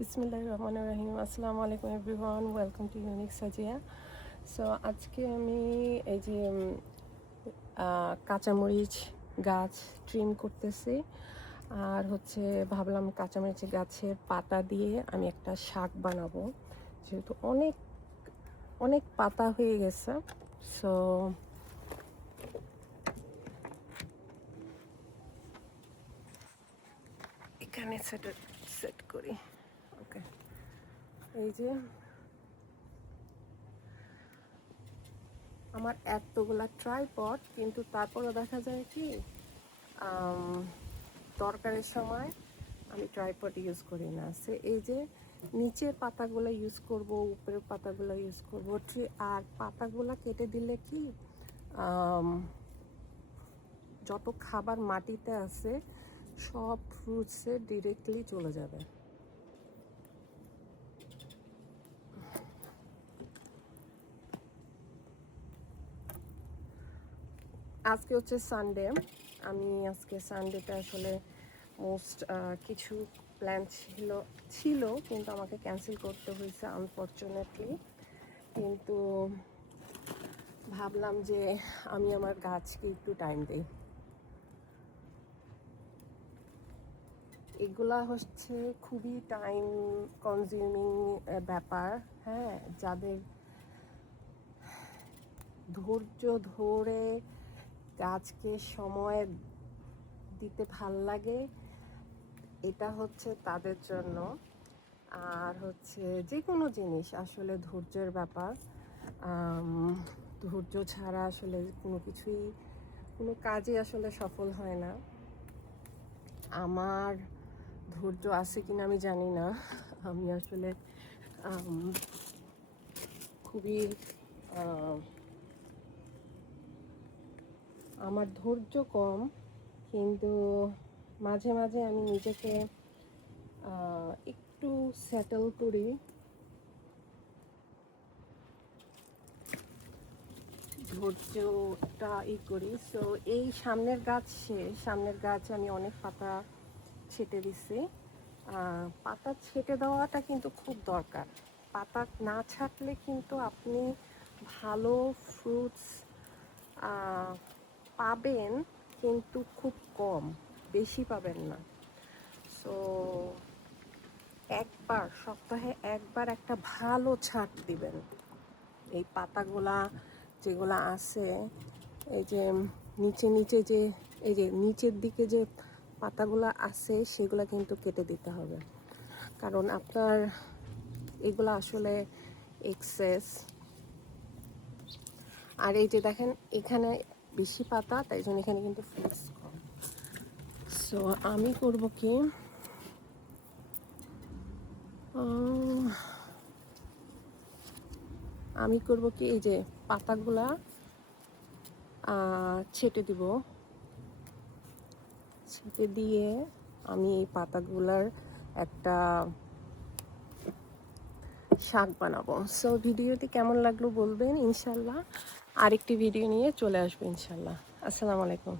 বিসমিল্লাহির রহমানির রহিম। আসসালামু আলাইকুম everyone, welcome to unique Sajia. So আজকে আমি এই যে কাঁচামরিচ গাছ ট্রিম করতেছি, আর হচ্ছে ভাবলাম কাঁচামরিচ গাছের পাতা দিয়ে আমি একটা শাক বানাবো, যেহেতু অনেক অনেক পাতা হয়ে গেছে। সো এখানে সেট করি। ওকে, এই যে আমার এতগুলা ট্রাইপড, কিন্তু তারপরও দেখা যায় কি দরকারের সময় আমি ট্রাইপড ইউজ করি না। সে এই যে নিচের পাতাগুলো ইউজ করব, উপরের পাতাগুলো ইউজ করব। আর পাতাগুলো কেটে দিলে কি যত খাবার মাটিতে আছে সব ফ্রুটসে ডিরেক্টলি চলে যাবে। আজকে হচ্ছে সানডে। আমি আজকে সানডেটা আসলে কিছু প্ল্যান ছিল কিন্তু আমাকে ক্যান্সেল করতে হয়েছে আনফরচুনেটলি। কিন্তু ভাবলাম যে আমি আমার গাছকে একটু টাইম দিই। এগুলা হচ্ছে খুবই টাইম কনজিউমিং ব্যাপার। হ্যাঁ, যাদের ধৈর্য ধরে গাছকে সময় দিতে ভাল লাগে, এটা হচ্ছে তাদের জন্য। আর হচ্ছে যে কোনো জিনিস আসলে ধৈর্যের ব্যাপার। ধৈর্য ছাড়া আসলে কোনো কাজই আসলে সফল হয় না। আমার ধৈর্য আছে কিনা আমি জানি না। আমি আসলে খুবই আমার ধৈর্য কম, কিন্তু মাঝে মাঝে আমি নিজেকে একটু সেটেল করি, ধৈর্যটা করি। সো এই সামনের গাছ আমি অনেক পাতা ছেটে দিছি। পাতা ছেটে দেওয়াটা কিন্তু খুব দরকার। পাতা না ছাটলে কিন্তু আপনি ভালো ফ্রুটস পাবেন, কিন্তু খুব কম, বেশি পাবেন না। সো সপ্তাহে একবার একটা ভালো ছাট দিবেন। এই পাতাগুলা যেগুলা আছে, এই যে নিচের দিকে যে পাতাগুলা আছে সেগুলা কিন্তু কেটে দিতে হবে, কারণ আপনার এগুলা আসলে এক্সেস। আর এই যে দেখেন এখানে বেশি পাতা, তাই জন্য এখানে কিন্তু ফ্রুটস কম। সো আমি করব কি, এই যে পাতাগুলা ছেটে দিয়ে আমি এই পাতাগুলার একটা শাক বানাবো। সো ভিডিওটি কেমন লাগলো বলবেন ইনশাল্লাহ। আরেকটি ভিডিও নিয়ে চলে আসবো ইনশাল্লাহ। আসসালামু আলাইকুম।